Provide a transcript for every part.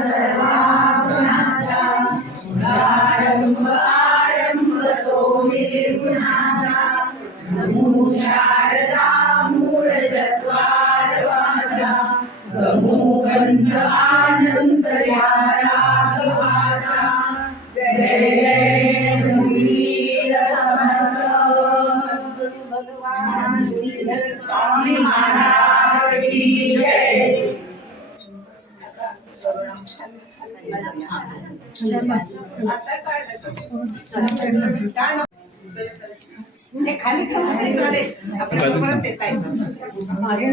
सर्वात्मनाचा प्रारंभ आरंभ तो निर्गुणाचा नमो शारदा मूळ चत्वारवाचा गमो गंध आनंद या राघवाचा जय जय मुनीर समर्थ भगवान श्री स्वामी महाराज की जय। खाली चालेल आपल्याला देता येईल मागे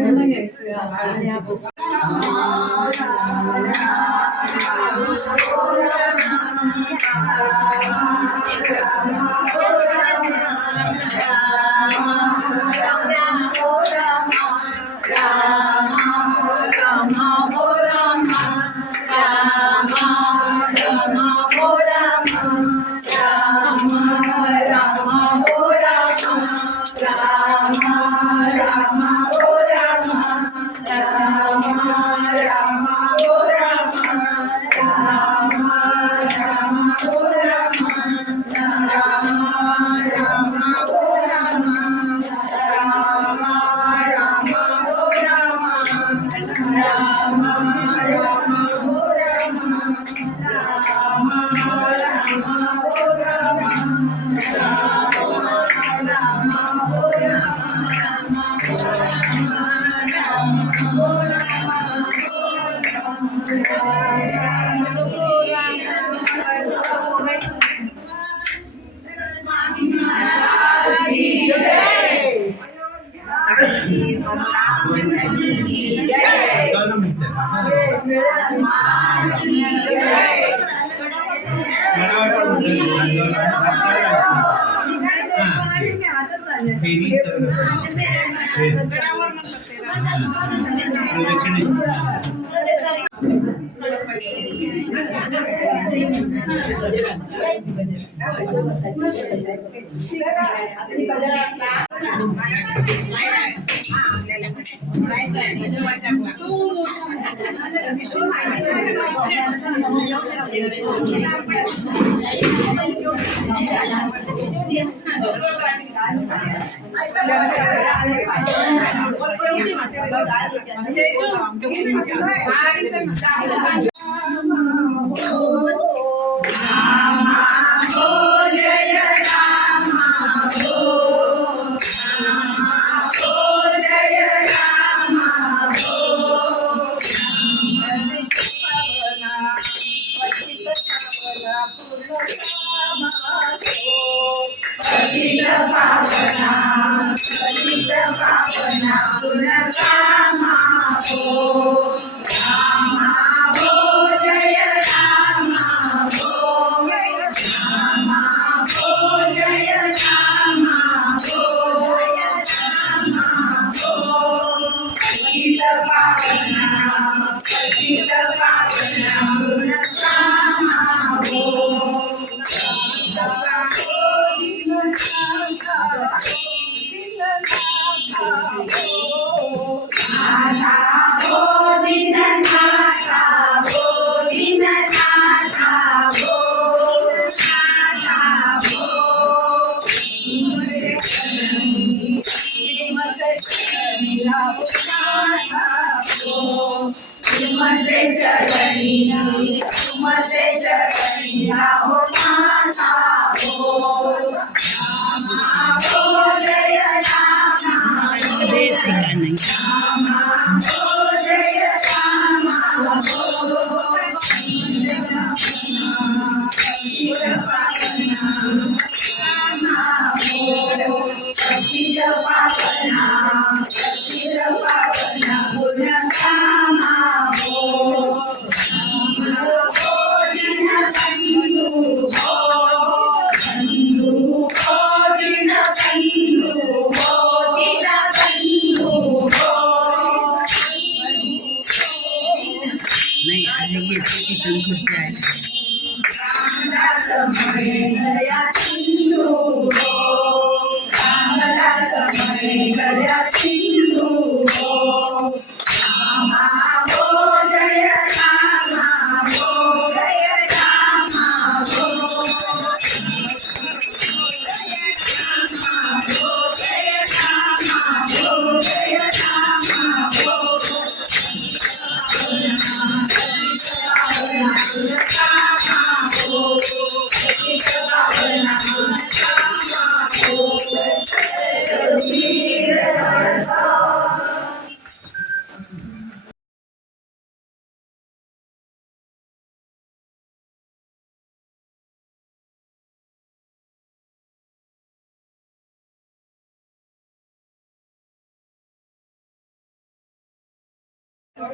ओम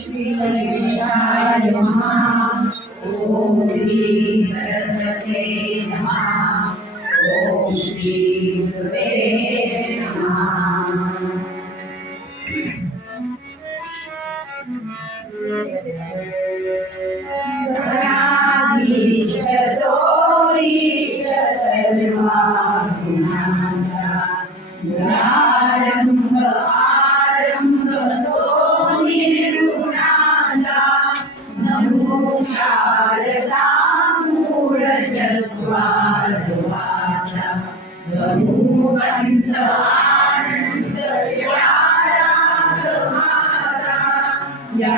श्री गणेशाय नमः। ओम श्री सरस्वते नमः। ओम श्री गुरुवे नमः। गणाधीश तोईश सर्वा गुणांचा गुणारंभ आरंभ तो निर्गुणांचा नमो शारदा मूळ जगद्वार वाचा नमो बंध आनंद या राघवाचा या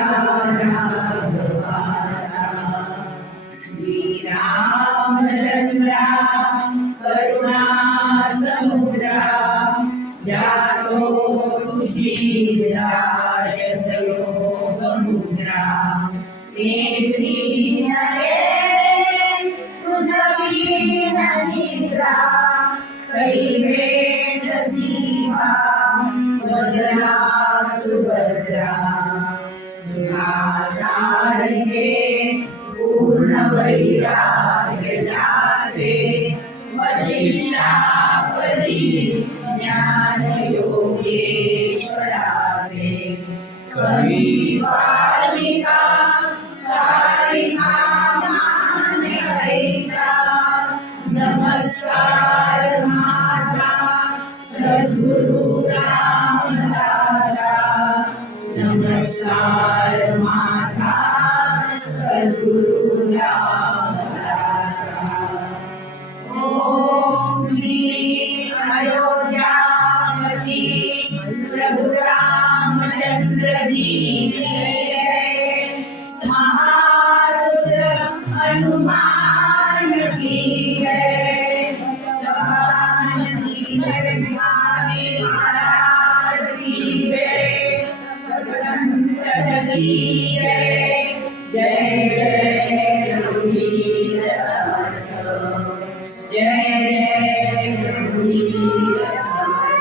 राघवाचा श्रीरामचंद्रा करुणा समुद्रा जातो तुझी राजसयोग मुद्रा नेत्री नये तुझवीन निद्रा कैवेट सीमा वज्रा सुभद्रा सारिके पूर्ण वैराग्य जाचे वशिष्ठापरी ज्ञान योगेश्वराचे कवी वालिका सारिका मान्य ऐसा नमस्कार माझा सद्गुरु रामदासा नमस्कार माझा सद्गुरु रामदासा। ओम श्री अयोध्यापति प्रभु रामचंद्र जी के महारुद्र हनुमान की है। समान श्री स्वामी महाराज की है। की है। जय जय रघुवीर समर्थ। जय जय रघुवीर समर्थ।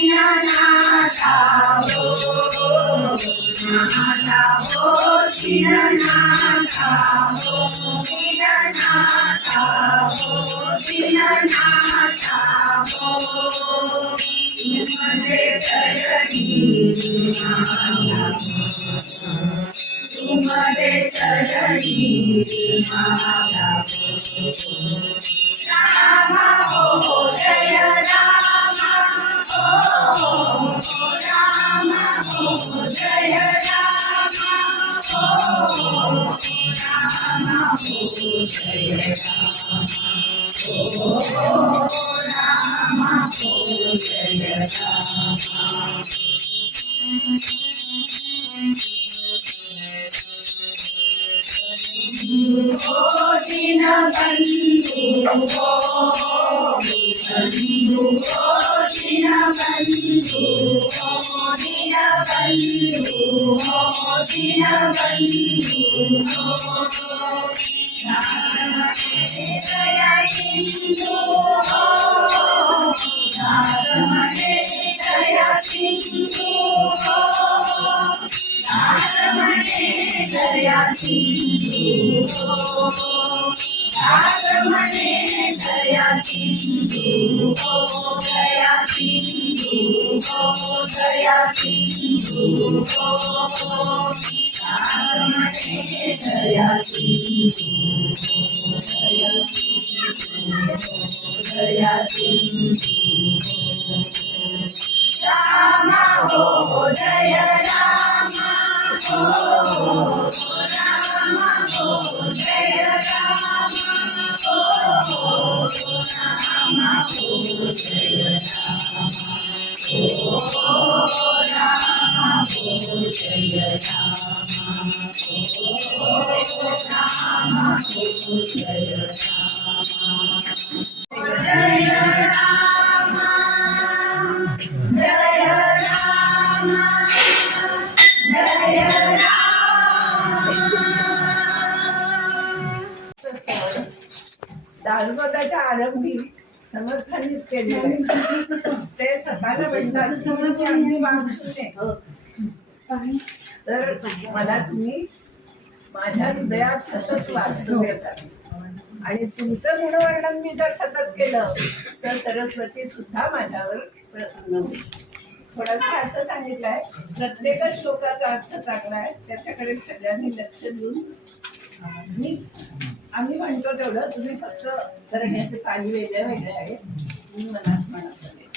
दीनानाथा हो दीनानाथा हो दीनानाथा हो दीनानाथा हो तुमरे चरणी तुमरे चरणी राम हो जय राम हो राम हो जय राम हो राम हो जय राम हो राम हो जय राम हो दीनबंधु हो दीनबंधु हो दीनबंधु हो दीनबंधु हो दीनबंधु हो दया सिंधु हो रमणे दया सिंधु हो रमणे दया सिंधु हो रमणे दया सिंधु हो दया सिंधु हो दया सिंधु हो रमणे दया सिंधु हो दया दया सिंधु राम हो जय राम हो राम हो जय राम हो राम हो जय राम हो राम हो जय राम हो राम हो जय राम जय राम जय राम जय राम दासबोधाच्या आरंभी समर्थांनीच केले ते स्वतःला म्हणतात की आमची वाट शून्य. तर मला तुम्ही माझ्या हृदयात सतत वास देता आणि तुमचं गुणवर्णन मी जर सतत केलं तर सरस्वती सुद्धा माझ्यावर प्रसन्न होईल. थोडासा अर्थ सांगितलाय. प्रत्येक श्लोकाचा अर्थ चांगला आहे, त्याच्याकडे सगळ्यांनी लक्ष देऊन मीच आम्ही म्हणतो तेवढं तुम्ही फक्त करण्याचे काही वेगळे वेगळे आहेत. मी मनात म्हणत होते.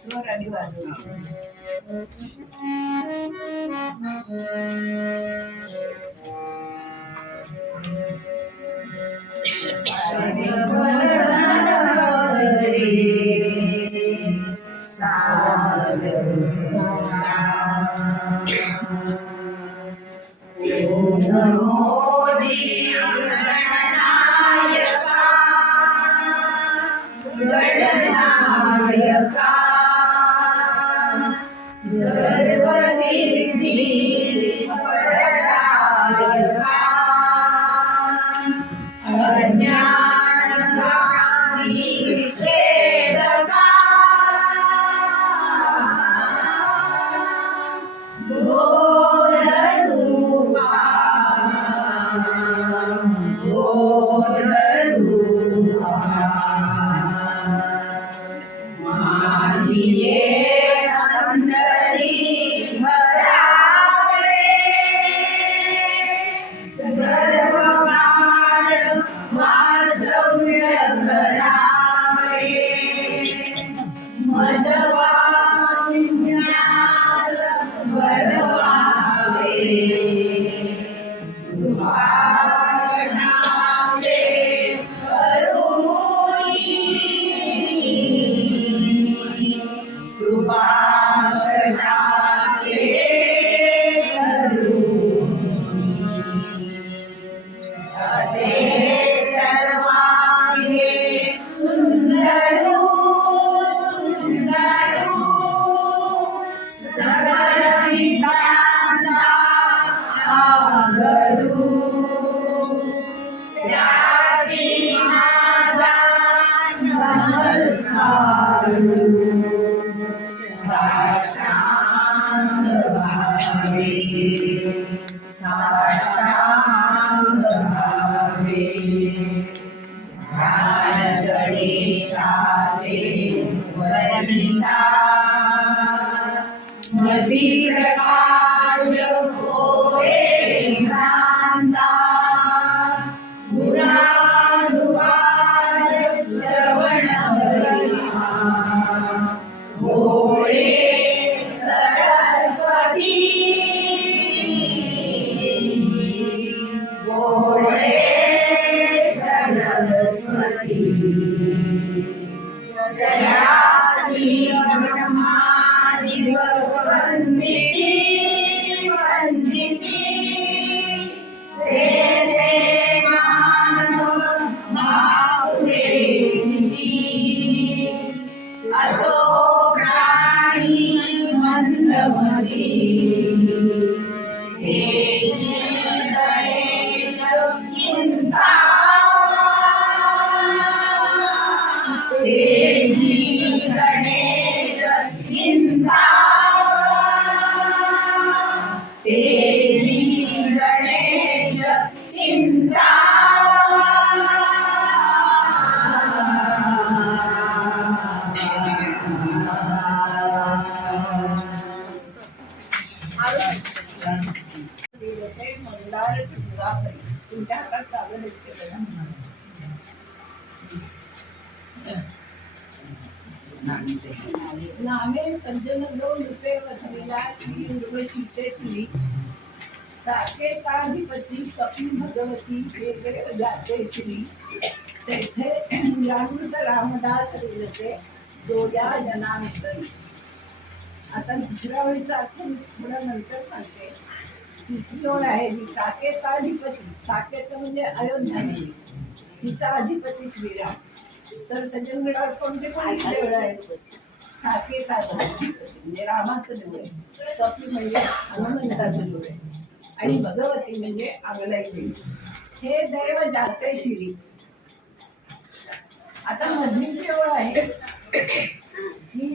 स्वर आणि वाजव साष्टांग भावे साष्टांग भावे ध्यान गणेशाचे वनिता मधी प्रकाश होय भ्रांता गुणानुवाद श्रवण बलिहा भोळे सरस्वती भोळे सरस्वती जयासी ब्रह्मादि वन्दिनी वन्दिनी ते मानव भावुरेती असो प्राणी मंदमती देवी गणेश चिंता देवी गणेश चिंता देवी गणेश चिंता तुमच्या हातात कागद नामे सज्जन दोन रूपे वसलेला श्री उर्वशीचे तुली साकेताधिपती कपी भगवती वेगळे जाते श्री तेथे रामृत रामदास रेलसे जोड्या जनांतरी. आता दुसऱ्या वेळीचा अर्थ मी थोडं नंतर सांगते. तिसरी ओळ आहे ही साकेताधिपती. साकेत म्हणजे अयोध्या तिचा अधिपती श्रीराम. तर सज्जनगडावर कोणते कोणते देवळ आहेत? साकेताधिपती म्हणजे रामाचं देऊळ आहे. कपी म्हणजे हनुमंताचं देऊळ आहे आणि भगवती म्हणजे आंगलाई देवी. हे दैव जाचे शिरी. आता मधली जी ओळ आहे की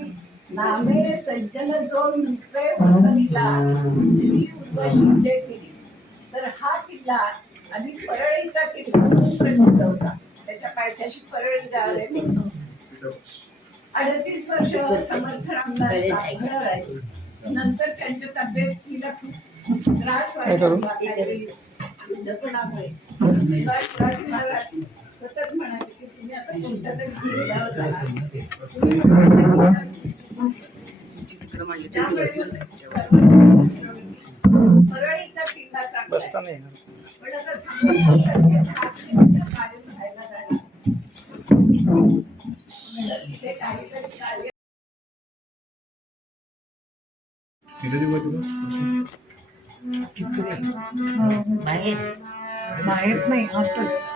नामे सज्जन जो नृत्य वसविला श्री उर्वशीचे किल्ली. तर हा किल्ला आधी परळीचा किल्ला प्रसिद्ध होता. त्याच्या पायथ्याशी परळी गाव आहे. 38 वर्ष समर्थ रामदास घरावर आहे. नंतर त्यांच्या तब्येतीला खूप त्रास व्हायला जपणामुळे सतत म्हणाले की तुम्ही आता कोणत्या तरी किल्ल्यावर जाणार. परळीचा किल्ला चांगला आहे. पण आता कायम राहायला जाणार ते काहीतरी कार्य बाहेर बाहेर नाही आतच.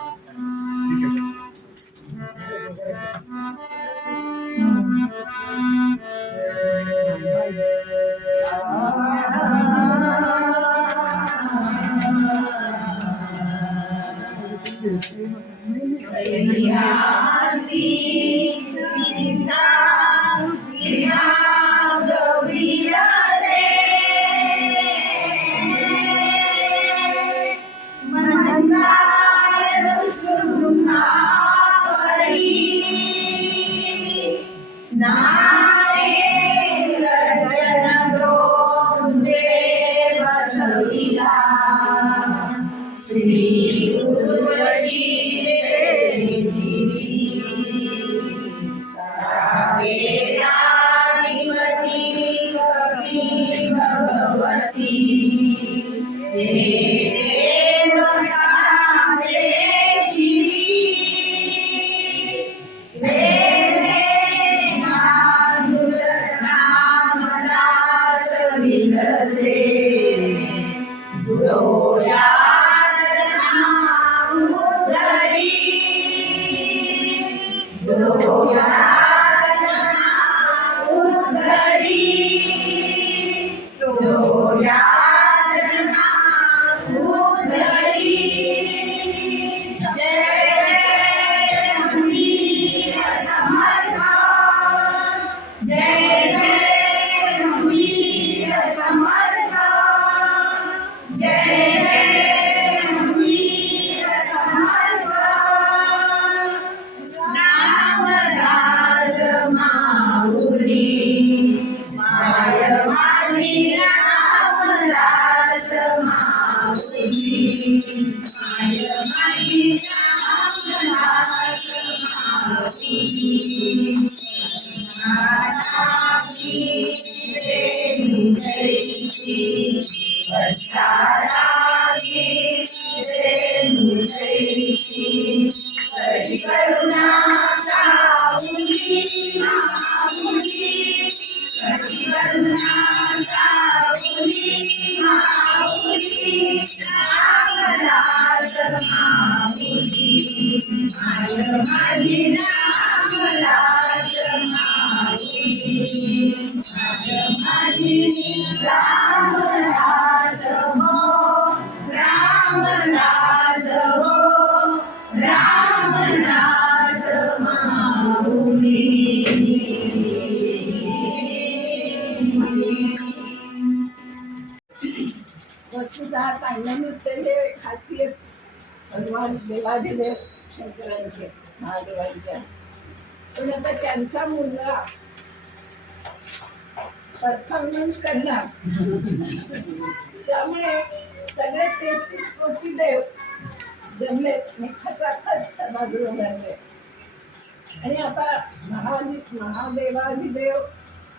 वसुधा तांडवनृत्य हे खासियत भगवान देवाधिदेव शंकरांचे महादेवांच्या. पण आता त्यांचा मुलगा परफॉर्मन्स करणार, त्यामुळे सगळे 33 कोटी देव जमलेत खचाखच सभागृह भरले. आणि आता महादेवाधिदेव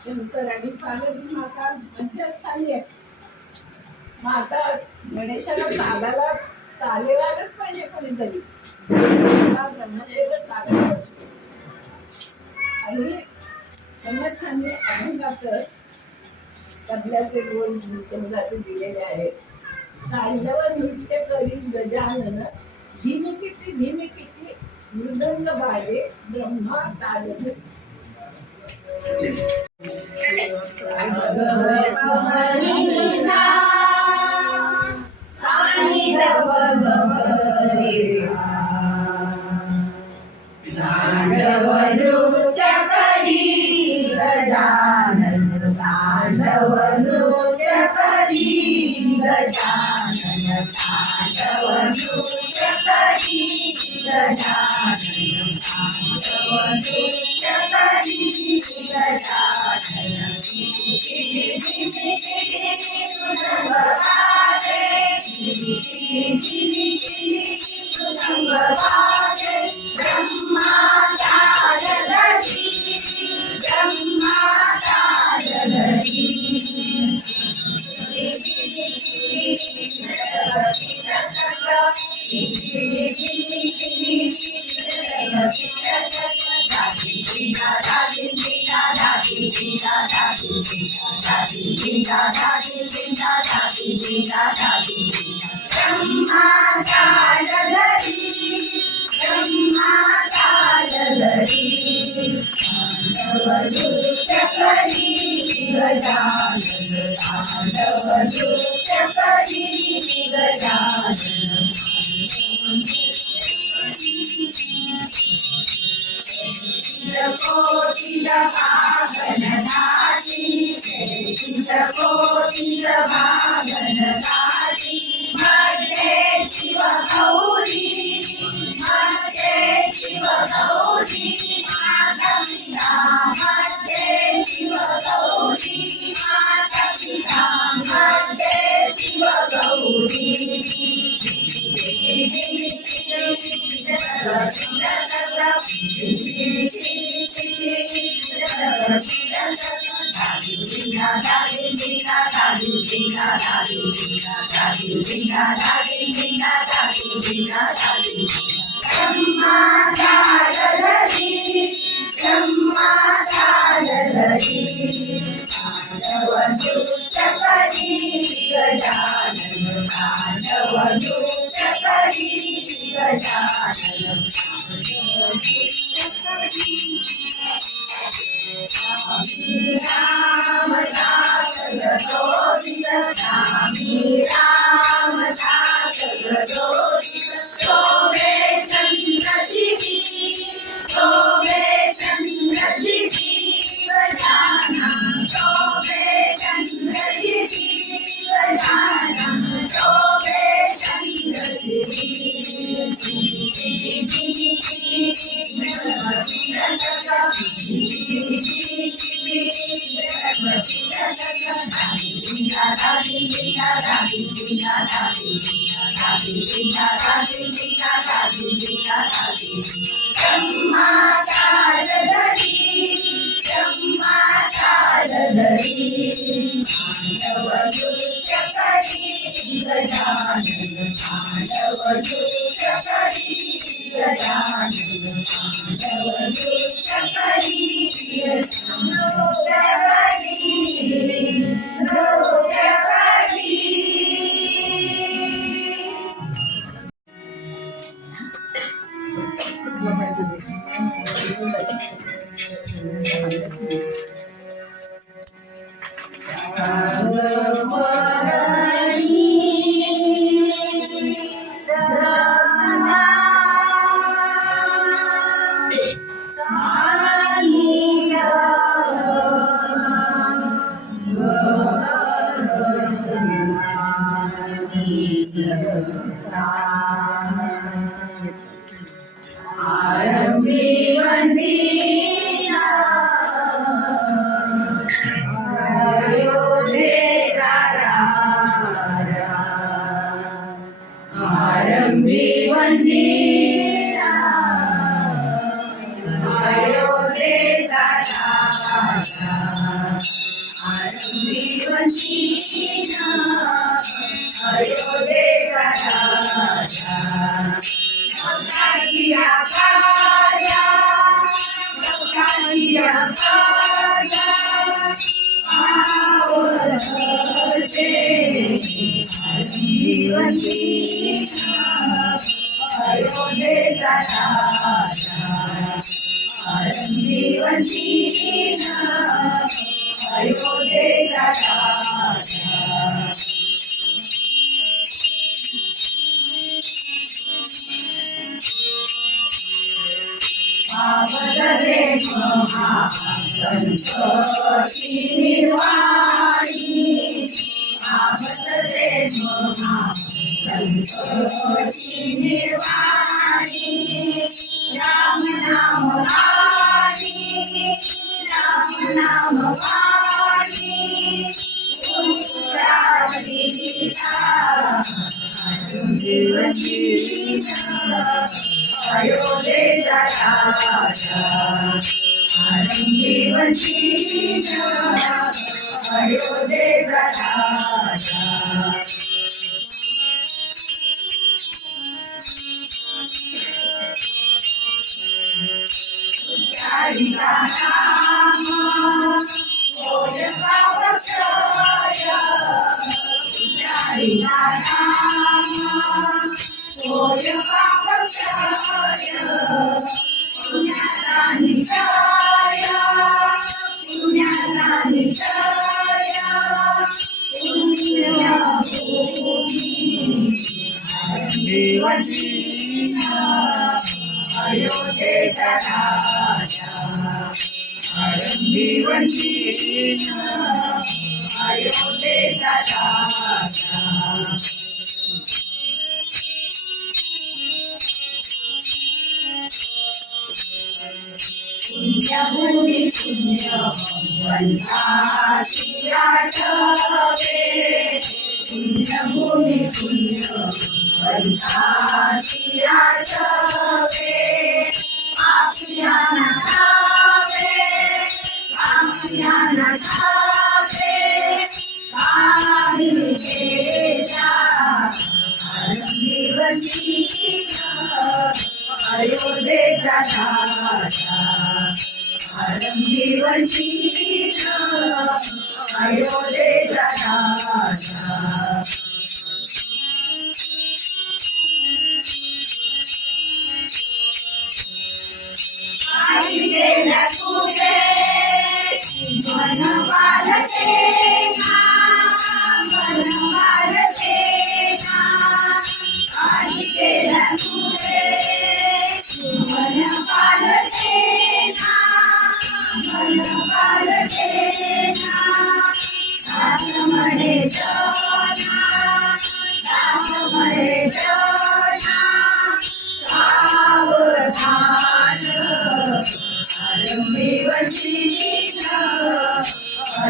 शंकर आणि पार्वती माता मध्यस्थानी आहेत. मग आता गणेशाला तालेवारच पाहिजे कोणीतरी, ब्रह्मदेव तालेवारच. आणि संगठांनी अभंगातच तबल्याचे बोल मृदंगाचे दिलेले आहेत. तांडव नृत्य करी गजानन, धीमी किती मृदंग बाजे ब्रह्मा तालधरी.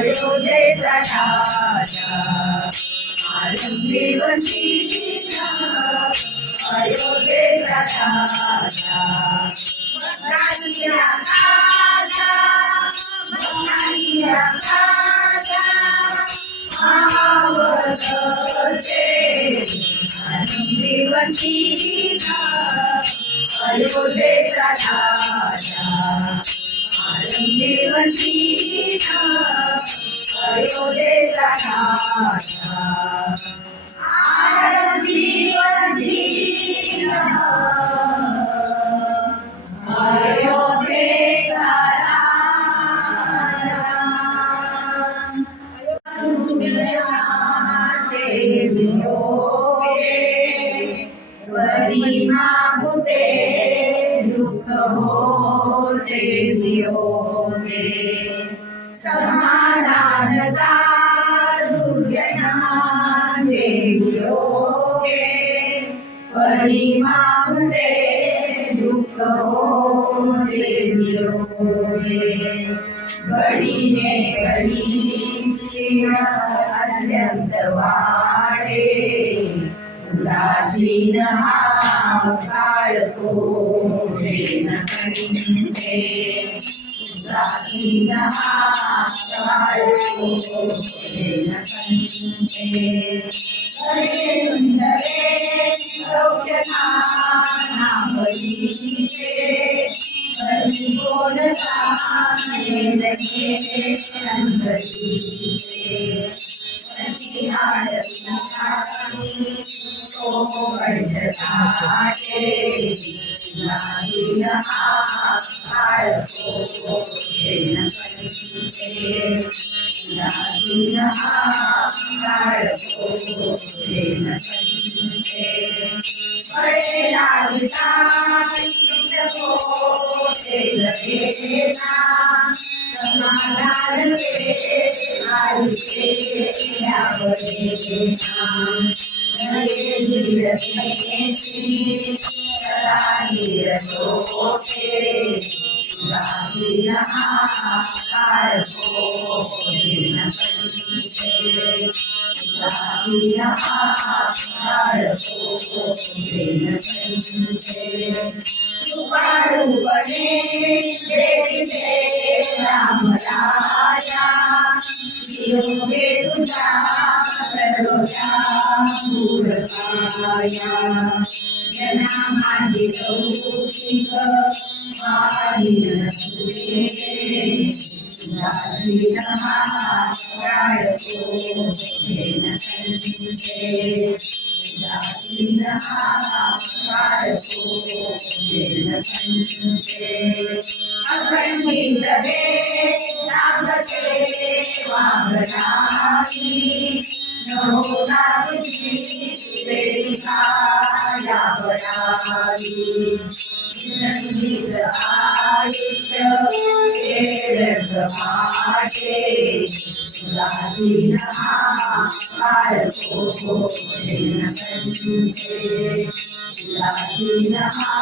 अयोध्येचा राजा आरंभीवती अयोध्येचा राजा भक्तांची आकाशा भक्तांची आकाशा आवडते आरंभीवती अयोध्येचा राजा आरंभीवती अयोध्येचा राजा आरंभीवती अयोध्येचा राजा वरी मागुते दुःख होते वियोगे समाधान साधू जना देवियोगे वरी मागुते दुःख होते वियोगे घडीने घडी अत्यंत वाढे उदासीन हा काळ कोरेन कंठे उदासीन हा काळ कोरेन कंठे हरे सुंदरे सौख्यनाना बलिते हरि बोलता लगे अंतरीते समाधान राम राजा योगे तुझा सर्वजा मूर्खाया जना माझी लौकिक वारीन तुझे उदासीन हा काळ कोरेन कंठे उदासीन हा काळ कोरेन कंठे अखंडित हे सांगते वागणारी नवोना तुझी वेदिका यावणारी संगीत आयुष्य केरळ माटे उदासीन हा काळ कोरेन कंठे उदासीन हा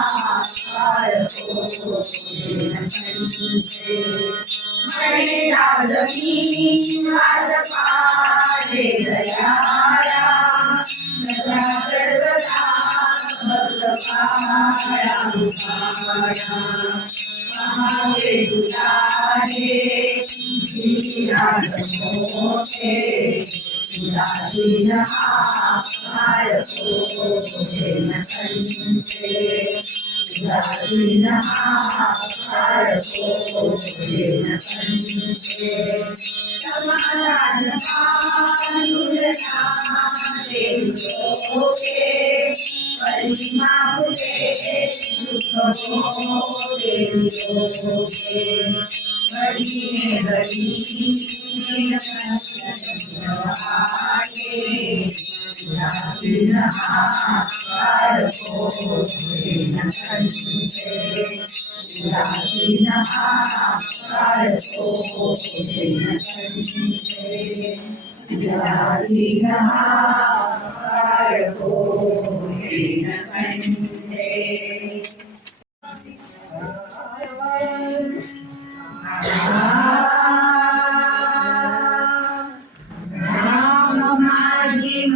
काळ कोरेन कंठे मणे राजमी राजपाले दयाळा सदा सर्वदा भक्तपाळा उपाया महावे तुझारे धीराज मोठे उदासीन हा काळ कोरेन कंठे उदासीन हा काळ कोरेन कंठे समाधान साधुजना देवियोगे परिमा फुले दुःख होते वियोगे घडीने घडी उदासीन हा काळ कोरेन कंठे उदासीन हा काळ कोरेन कंठे उदासीन हा काळ कोरेन कंठे राम माझी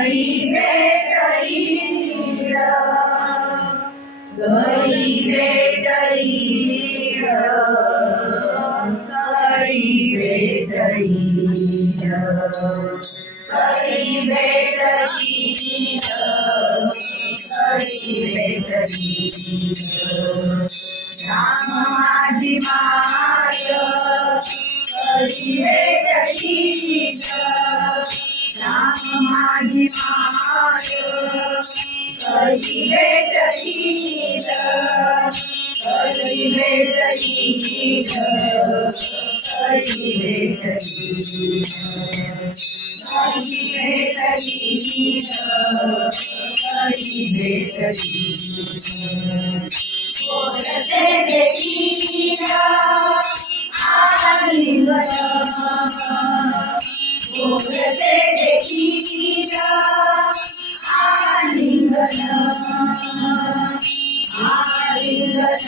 घरी भेटली घरी भेटली घरी भेटली घरी भेटली घरी भेटली राम माझी माय घरी भेटली राम माझी माय घरी भेटली घरी भेटली घरी भेटली घरी भेटली घरी भेटली बोलते देखीला आलिंगन बोलते देखीला आलिंगन आलिंगन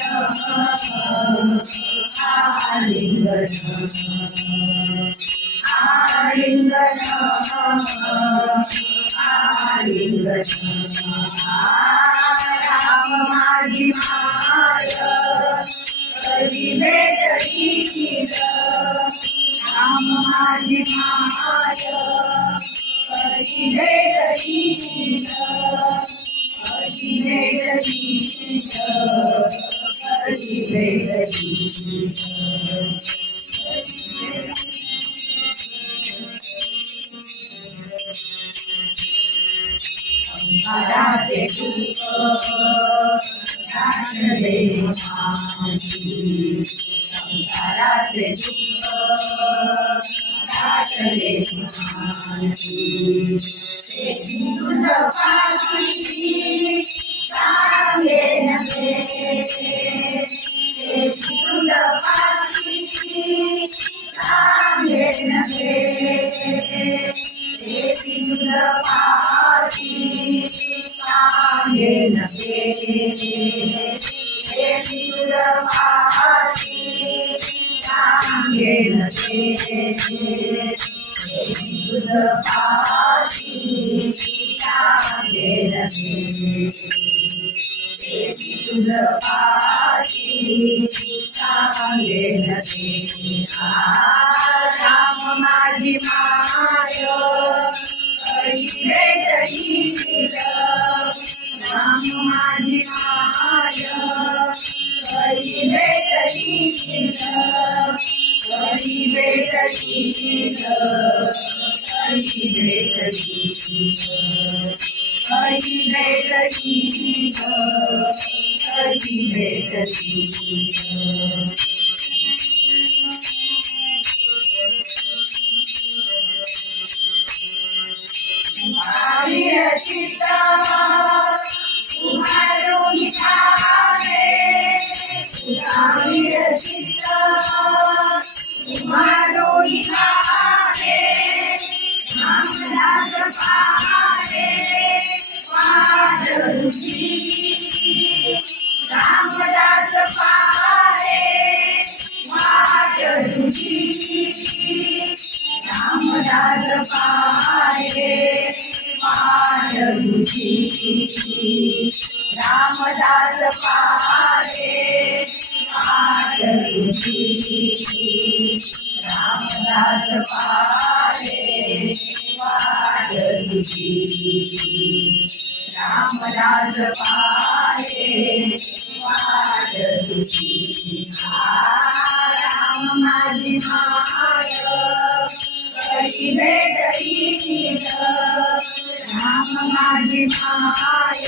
आलिंगन आलिंगन आलिंगन राम माझी माय घरी भेटली राम माझी माय घरी भेटली घरी भेटली घरी भेटली संसाराचे दुःख गाठले माझी संसाराचे दुःख गाठले माझी ते तुझं पाठी सांगे नसे ते तुझं पाठी सांगे नसे ते तुझं पाठी सांगे नसे ते तुझं पाठी सांगे नसे ते तुझं पाठी सांगे नसे ते तुझं पाठी सांगे नसे राम माझी माय घरी भेटली राम माझी माय घरी भेटली घरी भेटली घरी भेटली घरी भेटली घरी भेटली चिता तुम्हारो निखारे चिता तुम्हारो निखारे रामदास पारे पारुषी रामदास पारे पारुषी रामदास पारे पारुषी रामदास पारे पारुषी रामदास पारे पारुषी रामदास पारे पारुषी राम माझी माय घरी भेटली राम माझी माय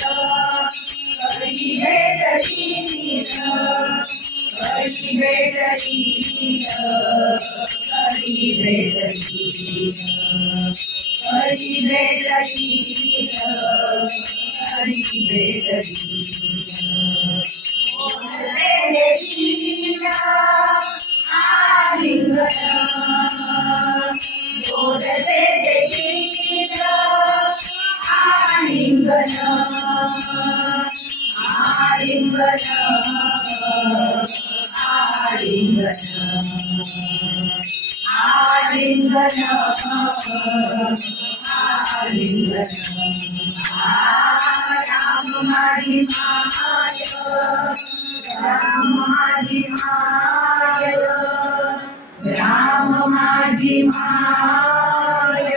घरी भेटली घरी भेटली घरी भेटली घरी भेटली घरी भेटली आलिंगन बोलते देखील आलिंगन आलिंगन आलिंगन आलिंगन आलिंगन राम माझी माय राम माझी माय राम माझी माय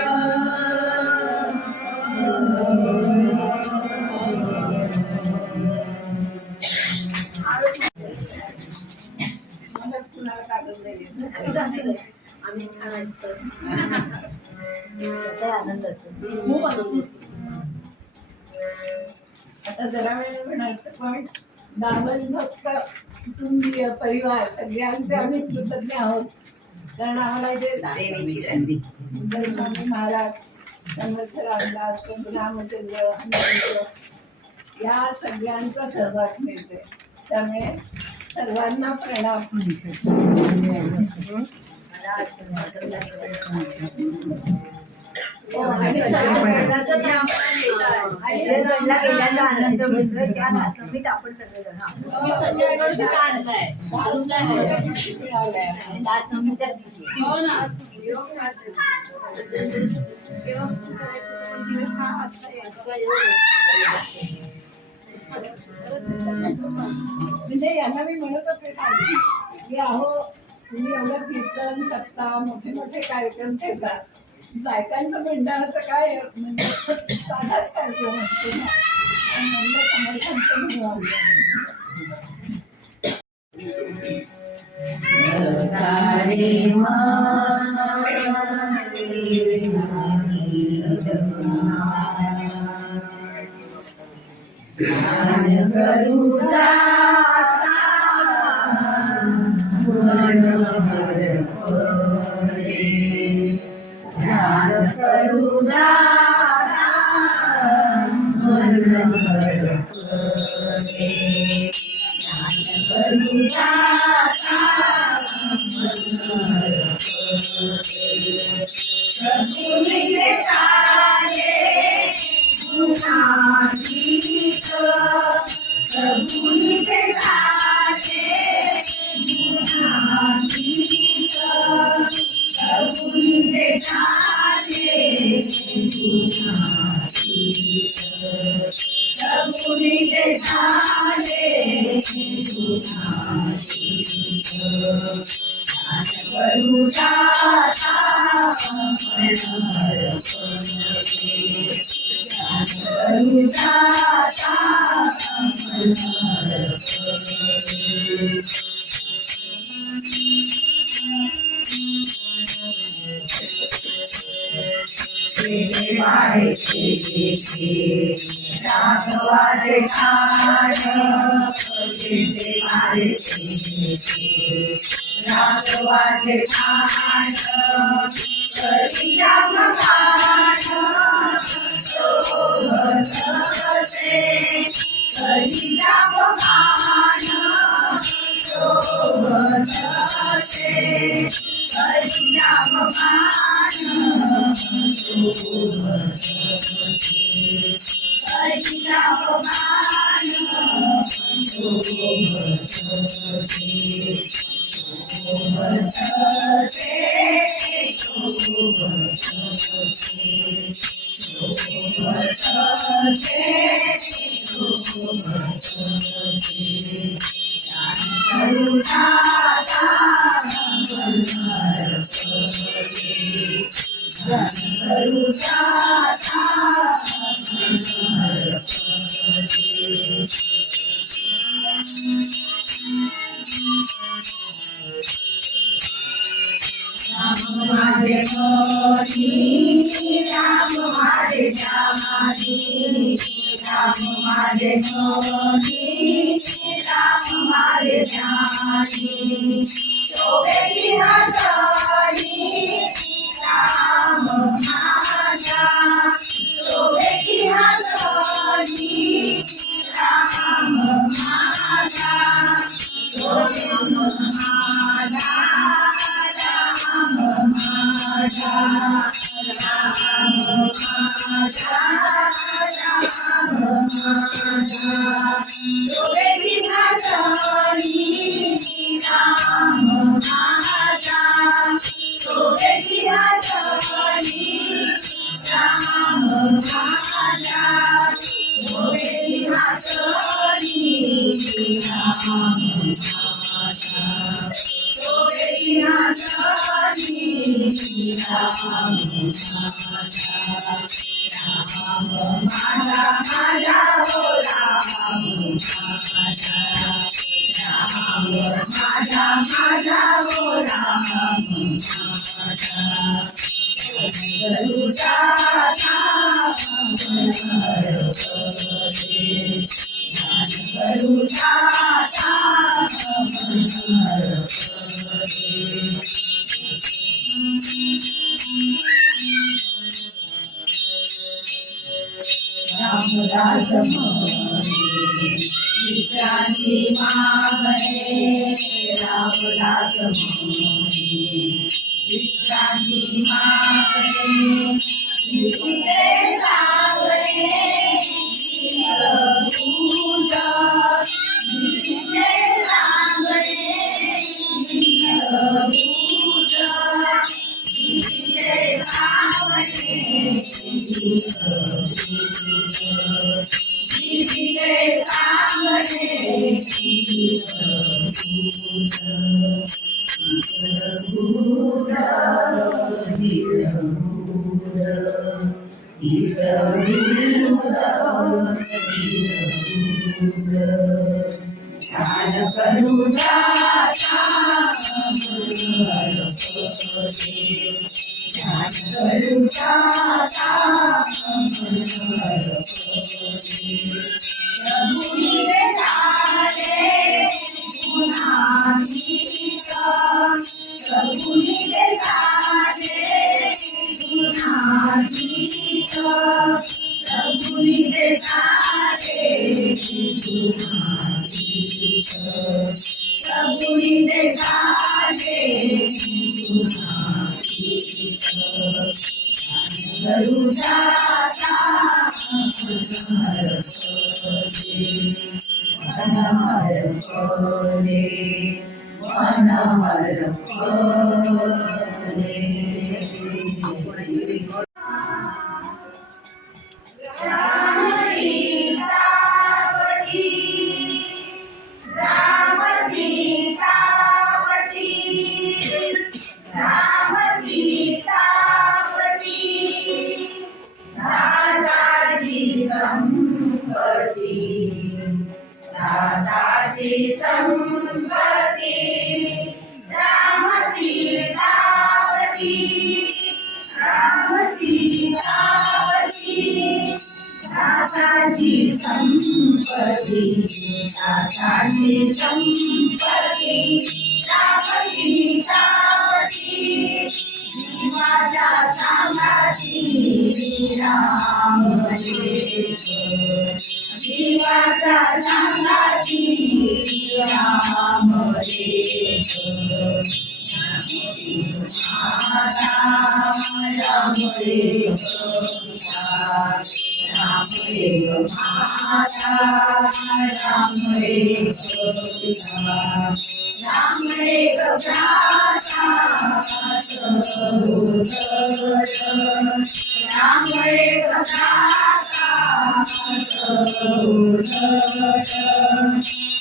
मलाच कुणाला काढून दिली आम्ही छान ऐकतो त्याचा आनंद असतो खूप आनंद असतो. आता जरा वेळ म्हणाल तर पण दामन भक्त कुटुंबीय परिवार सगळ्यांचे आम्ही कृतज्ञ आहोत. कारण आम्हाला जे देवीची संधी सुंदर स्वामी महाराज समर्थ रामदास प्रभू रामचंद्र हनुमंत या सगळ्यांचा सहवास मिळते. त्यामुळे सर्वांना प्रणाम. मला आज गेल्याचा आनंद मिळतोय त्या नाचनमीत आपण सगळेजण आणि नाचनमीच्या दिवशी म्हणजे यांना मी म्हणत होते सांगितले की अहो तुम्ही एवढं कीर्तन सप्ताह मोठे मोठे कार्यक्रम ठेवतात. बायकांचं मंडळाचं काय म्हणजे साधाच कार्यक्रम असतो ना. म्हणलं समर्थांचं म्हणू आलं. राघवाचे ठाण राघवाचे ठाण रामदास म्हणे विश्रांती मागणे रामदास म्हणे विश्रांती मागणे विपुले सागणे दीनभूत विपुले सागणे दीनभूत विपुले सागणे विपुले सागणे ध्यान करू दाता ध्यान करू दाता प्रभुने झाले गुणातीत प्रभुने झाले गुणातीत प्रभुने झाले गुणातीत प्रभुने झाले गुणातीत करू दाता दासाची संपत्ती राम सीतावती राम सीतावती दासाची संपत्ती दासाची संपत्ती राम सीतावती जीवाच्या सांगाती राम जीवाचा सांगाती राम माता राम माता राम राम एक भ्राता राम एक भ्राता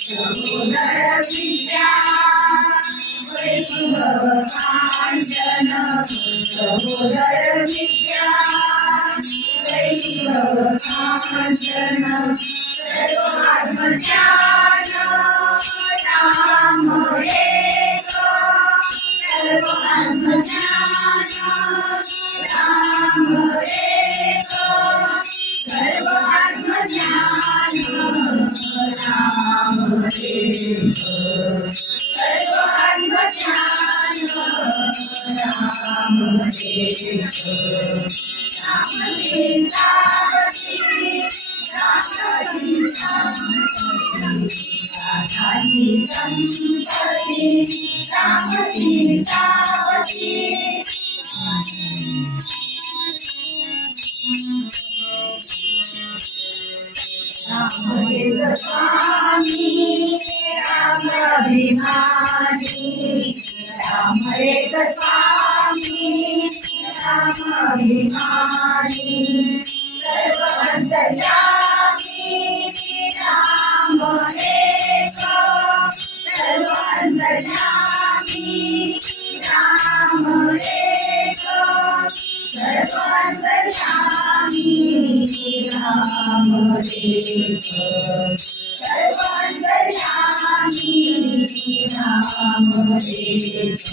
सहोदर विद्या वैभव कांचन सहोदर विद्या वैभव कांचन सर्व आत्मज्ञान राम एक सर्व आत्मज्ञान राम एक सर्व आत्मज्ञान राम एक सर्व आत्मज्ञान राम एक राम सीतावती राम सीतावती संपत्ती राम सीतावती राम एक स्वामी राम अभिमानी राम एक स्वामी राम अभिमानी सर्व अंतर्यामी राम एक सर्व अंतर्यामी राम एक सर्व अंतर्यामी राम एक सर्व अंतर्यामी राम एक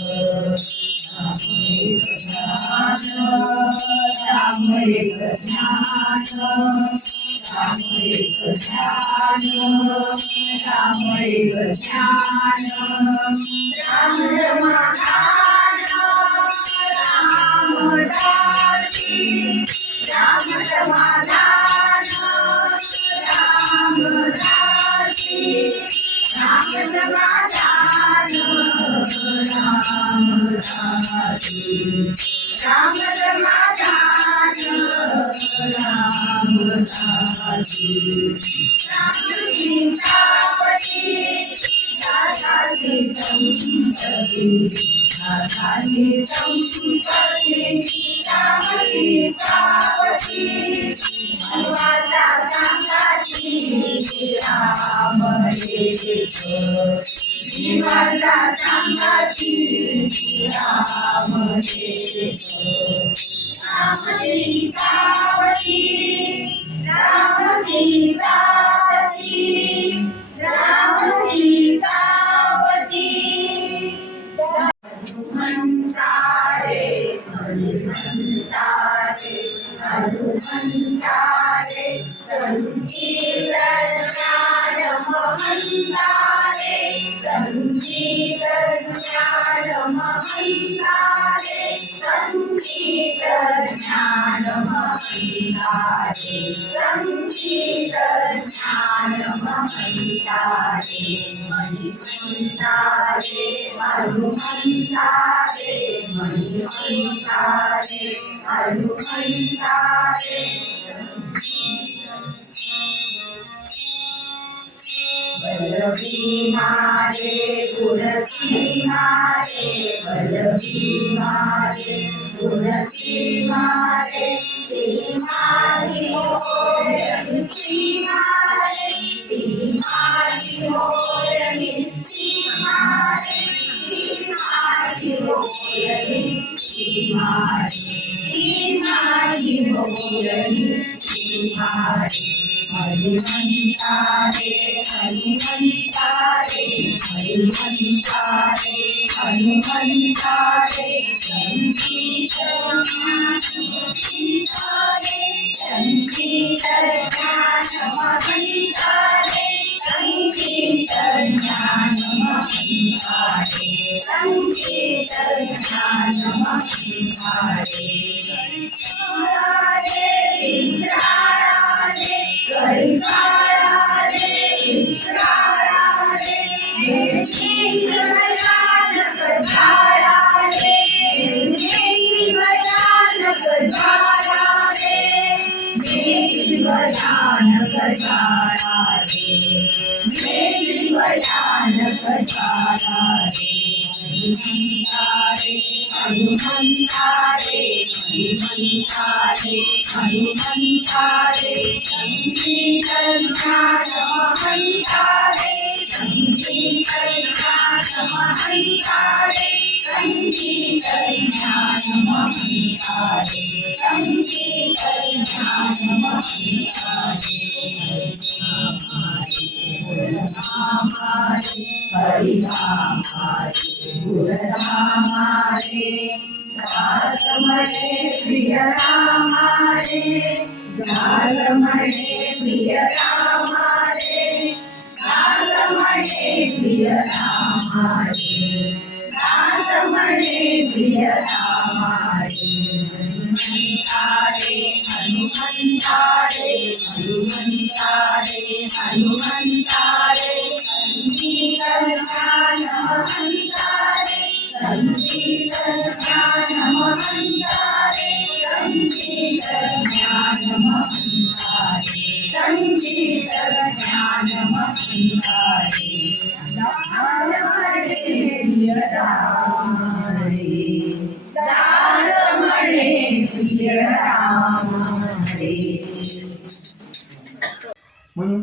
म्हणून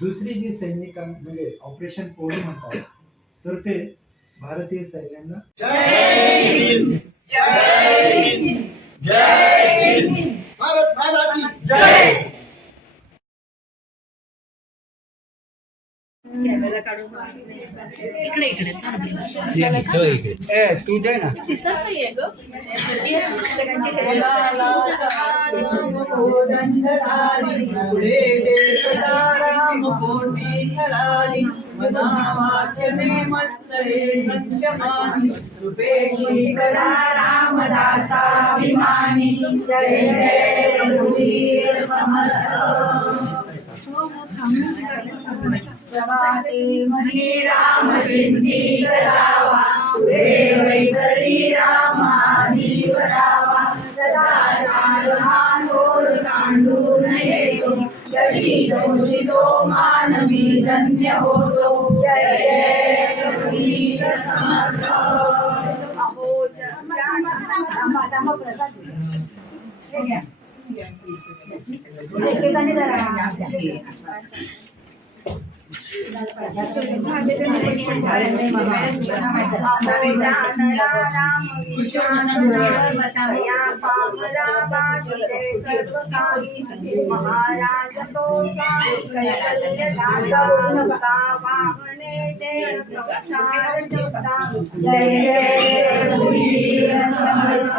दुसरी जी सैनिक म्हणजे ऑपरेशन पोळी म्हणतात तर ते भारतीय सैन्यांना भारत माता की जय. कॅमेरा काढून तू दे ना दिसत नाहीये ग सगळ्यांची पुढे राम कोटी खराडी मना वाचने मस्तरे सत्यमानी रूपे करा रामदासाभिमानी जय जय रघुवीर समर्थ प्रभाते मही राम चिंती करावा पुढे वैखरी रामाधी वरावा सदाचार हा थोर सांडून येतो जडी तुझितो मानवी धन्य होतो जय जय रघुवीर समर्थ अहो थांबा प्रसाद हे घ्या एकेकाने जरा महाराज तो जय जय रघुवीर समर्थ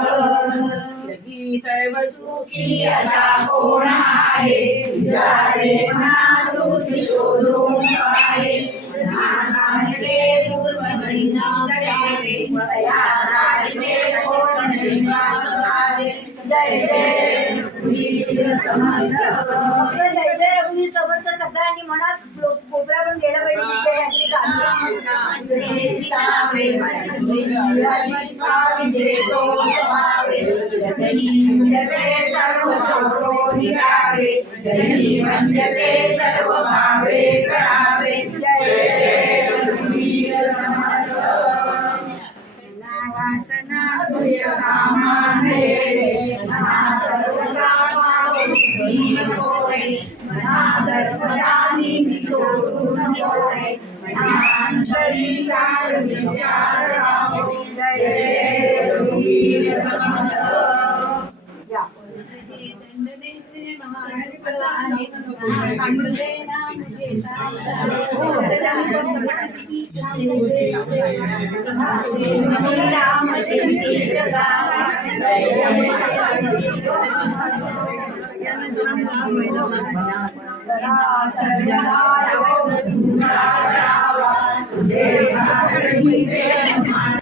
सर्व सुखी असा कोण आहे ज्याने मना तूच शोधून पाहे नानाने दुर्महिना त्याचे त्यासाठी कोण निर्माण जय जय रघुवीर समर्थ जय जय रघुवीर समर्थ सगळ्यांनी मनात कोपरा पण गेला पाहिजे सर्व शोधो निरावे जनी वंचते सर्व भावे करावे जय जय रघुवीर समर्थ वासना तुझ कामाने मना सर्व मना सर्वदानी सोडून होय मनांतरी सार विचार राहो जय जय रघुवीर समर्थ राम